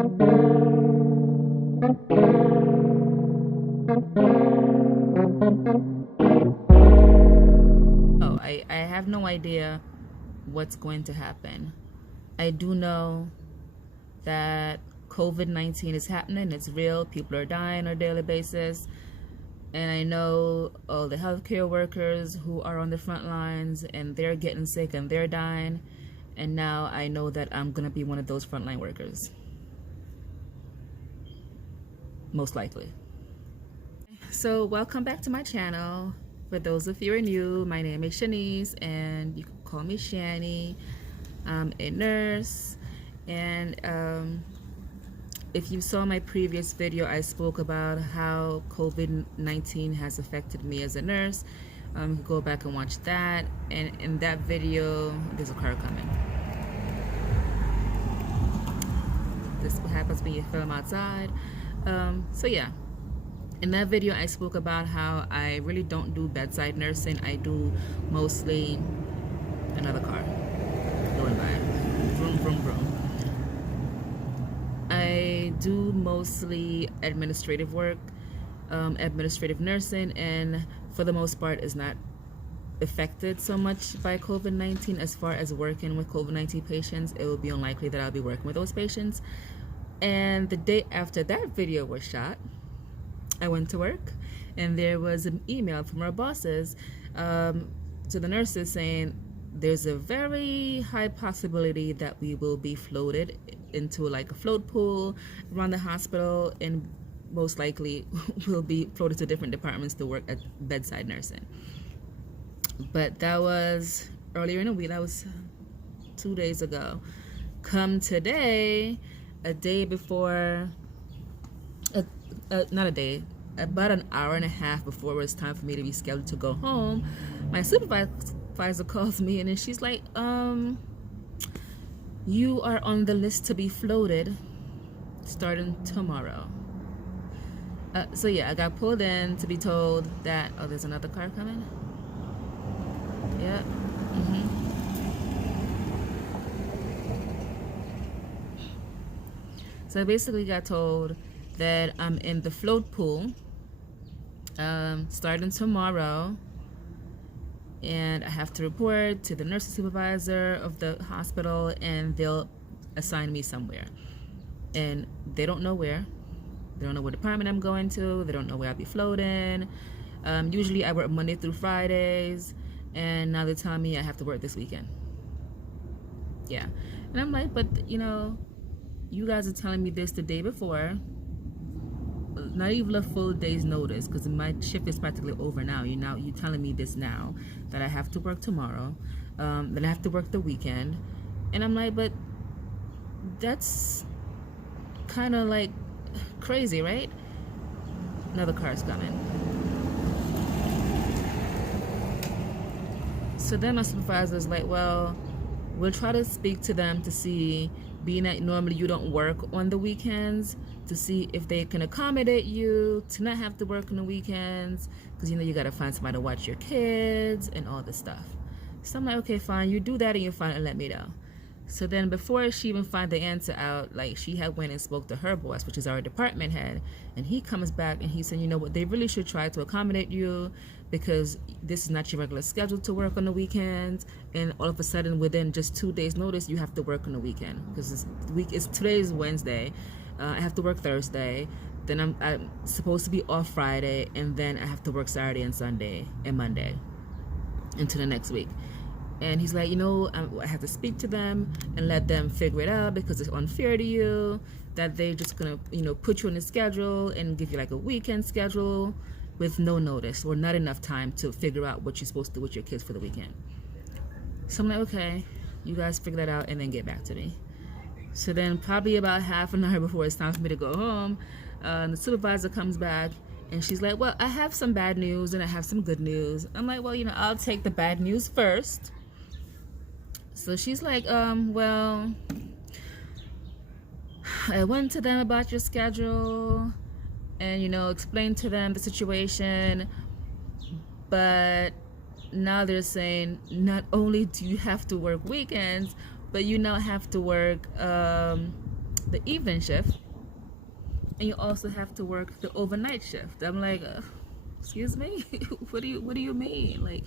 Oh, I have no idea what's going to happen. I do know that COVID-19 is happening. It's real. People are dying on a daily basis. And I know all the healthcare workers who are on the front lines and they're getting sick and they're dying. And now I know that I'm going to be one of those frontline workers. Most likely. So welcome back to my channel. For those of you who are new, my name is Shanice and you can call me Shani. I'm a nurse, and if you saw my previous video, I spoke about how COVID-19 has affected me as a nurse. Go back and watch that. And in that video, there's a car coming. This is what happens when you film outside. So yeah, in that video I spoke about how I really don't do bedside nursing. I do mostly another car going by. Vroom, vroom, vroom. I do mostly administrative work, administrative nursing, and for the most part is not affected so much by COVID-19. As far as working with COVID-19 patients, it will be unlikely that I'll be working with those patients. And the day after that video was shot, I went to work and there was an email from our bosses to the nurses saying there's a very high possibility that we will be floated into like a float pool around the hospital, and most likely will be floated to different departments to work at bedside nursing. But that was earlier in the week. That was 2 days ago. Come today, a day before, not a day, about an hour and a half before it was time for me to be scheduled to go home, my supervisor calls me and then she's like, you are on the list to be floated starting tomorrow. So yeah, I got pulled in to be told that, oh, there's another car coming. Yeah. So I basically got told that I'm in the float pool starting tomorrow, and I have to report to the nursing supervisor of the hospital, and they'll assign me somewhere. And they don't know where. They don't know what department I'm going to. They don't know where I'll be floating. Usually I work Monday through Fridays, and now they're telling me I have to work this weekend. Yeah. And I'm like, but you know, you guys are telling me this the day before, not even a full day's notice, because my shift is practically over now. You're telling me this now, that I have to work tomorrow, that I have to work the weekend. And I'm like, but that's kind of like crazy, right? Another car's coming. So then my supervisor's like, well, we'll try to speak to them to see, being that normally you don't work on the weekends, to see if they can accommodate you to not have to work on the weekends, because you know you gotta find somebody to watch your kids and all this stuff. So I'm like, okay, fine, you do that and you find and let me know. So then before she even find the answer out, like, she had went and spoke to her boss, which is our department head, and he comes back and he said, you know what, they really should try to accommodate you, because this is not your regular schedule to work on the weekends, and all of a sudden within just 2 days notice you have to work on the weekend, because today's Wednesday, I have to work Thursday, then I'm supposed to be off Friday, and then I have to work Saturday and Sunday and Monday into the next week. And he's like, you know, I have to speak to them and let them figure it out, because it's unfair to you that they're just gonna, you know, put you on the schedule and give you like a weekend schedule with no notice or not enough time to figure out what you're supposed to do with your kids for the weekend. So I'm like, okay, you guys figure that out and then get back to me. So then probably about half an hour before it's time for me to go home, the supervisor comes back and she's like, well, I have some bad news and I have some good news. I'm like, well, you know, I'll take the bad news first. So she's like, well, I went to them about your schedule and, you know, explained to them the situation, but now they're saying not only do you have to work weekends, but you now have to work the evening shift, and you also have to work the overnight shift. I'm like, excuse me, what do you mean? Like,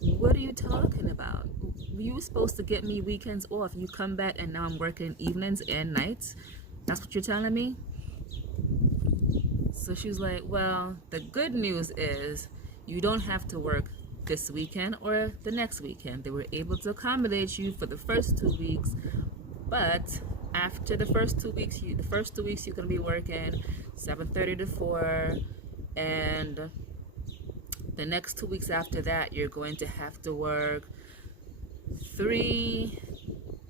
what are you talking about? You were supposed to get me weekends off. You come back and now I'm working evenings and nights. That's what you're telling me? So she was like, well, the good news is you don't have to work this weekend or the next weekend. They were able to accommodate you for the first 2 weeks, but after the first 2 weeks, you're gonna be working 7:30 to 4, and the next 2 weeks after that, you're going to have to work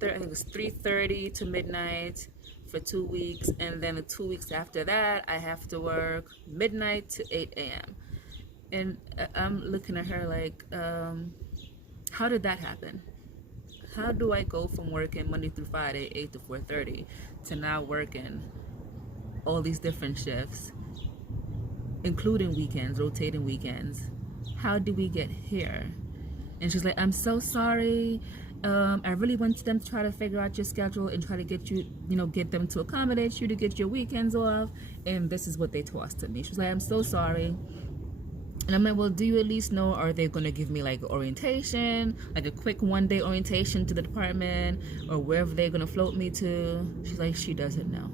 I think it's 3:30 to midnight for 2 weeks, and then the 2 weeks after that, I have to work midnight to 8 a.m. And I'm looking at her like, how did that happen? How do I go from working Monday through Friday, 8 to 4:30, to now working all these different shifts, including weekends, rotating weekends? How do we get here? And she's like, I'm so sorry. I really wanted them to try to figure out your schedule and try to get you, get them to accommodate you to get your weekends off. And this is what they tossed to me. She was like, I'm so sorry. And I'm like, well, do you at least know, are they going to give me like orientation, like a quick 1-day orientation to the department or wherever they're going to float me to? She's like, she doesn't know.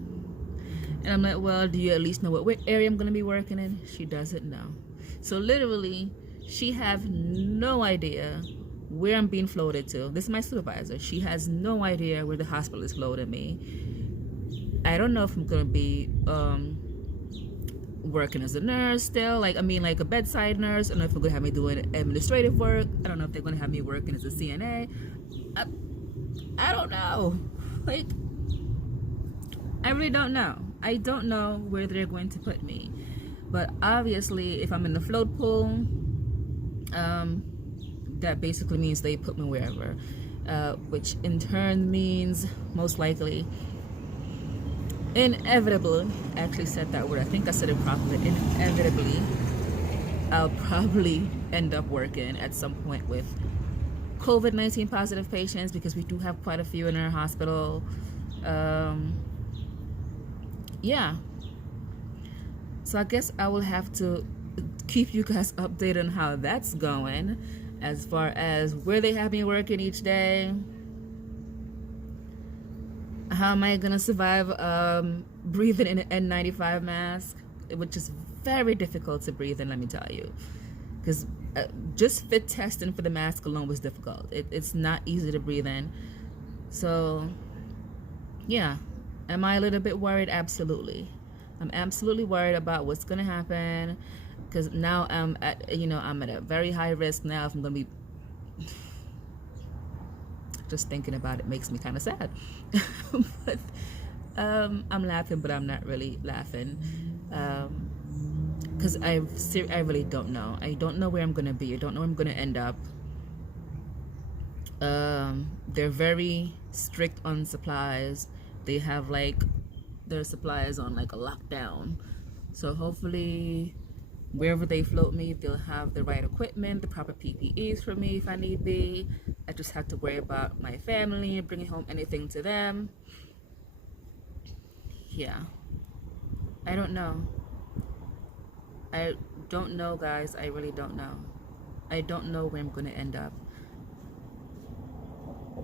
And I'm like, well, do you at least know what area I'm going to be working in? She doesn't know. So literally, she have no idea where I'm being floated to. This is my supervisor. She has no idea where the hospital is floating me. I don't know if I'm going to be working as a nurse still, like a bedside nurse. I don't know if they're gonna have me doing administrative work. I don't know if they're gonna have me working as a CNA. I don't know. Like, I really don't know. I don't know where they're going to put me. But obviously, if I'm in the float pool, that basically means they put me wherever, which in turn means most likely, inevitably, I actually said that word, I think I said it properly, inevitably, I'll probably end up working at some point with COVID-19 positive patients, because we do have quite a few in our hospital. Yeah. So I guess I will have to keep you guys updated on how that's going, as far as where they have me working each day. How am I gonna survive breathing in an N95 mask, which is very difficult to breathe in, let me tell you, because just fit testing for the mask alone was difficult. It's not easy to breathe in. So yeah, am I a little bit worried? Absolutely. I'm absolutely worried about what's gonna happen, because now I'm at a very high risk now. If I'm gonna be, just thinking about it makes me kind of sad. But I'm laughing, but I'm not really laughing, because I really don't know. I don't know where I'm gonna be. I don't know where I'm gonna end up. They're very strict on supplies. They have their supplies on a lockdown. So hopefully, wherever they float me, they'll have the right equipment, the proper PPEs for me if I need be. I just have to worry about my family and bringing home anything to them. Yeah. I don't know. I don't know, guys. I really don't know. I don't know where I'm going to end up.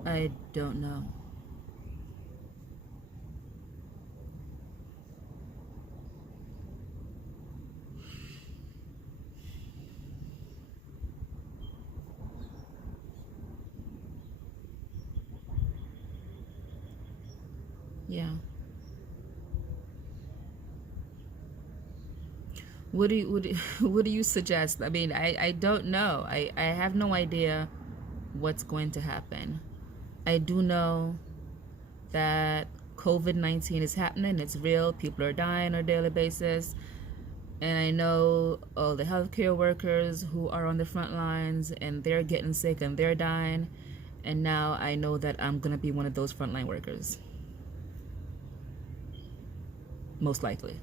I don't know. Yeah. What do you suggest? I mean, I don't know. I have no idea what's going to happen. I do know that COVID-19 is happening. It's real. People are dying on a daily basis. And I know all the healthcare workers who are on the front lines, and they're getting sick and they're dying. And now I know that I'm going to be one of those frontline workers. Most likely.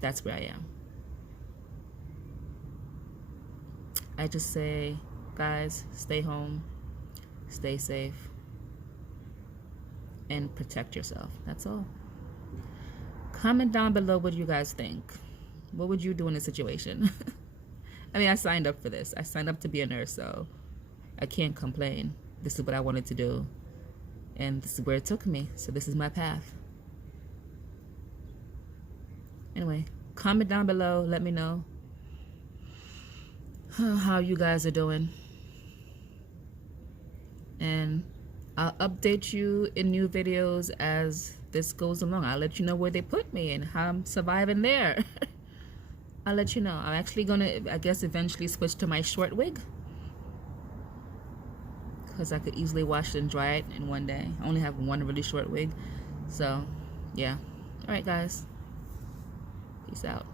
That's where I am. I just say, guys, stay home, stay safe, and protect yourself. That's all. Comment down below what you guys think. What would you do in this situation? I mean, I signed up for this. I signed up to be a nurse, so I can't complain. This is what I wanted to do, and this is where it took me. So this is my path. Anyway, comment down below. Let me know how you guys are doing, and I'll update you in new videos as this goes along. I'll let you know where they put me and how I'm surviving there. I'll let you know. I'm actually gonna, I guess, eventually switch to my short wig, because I could easily wash it and dry it in one day. I only have one really short wig. So yeah. All right, guys. Peace out.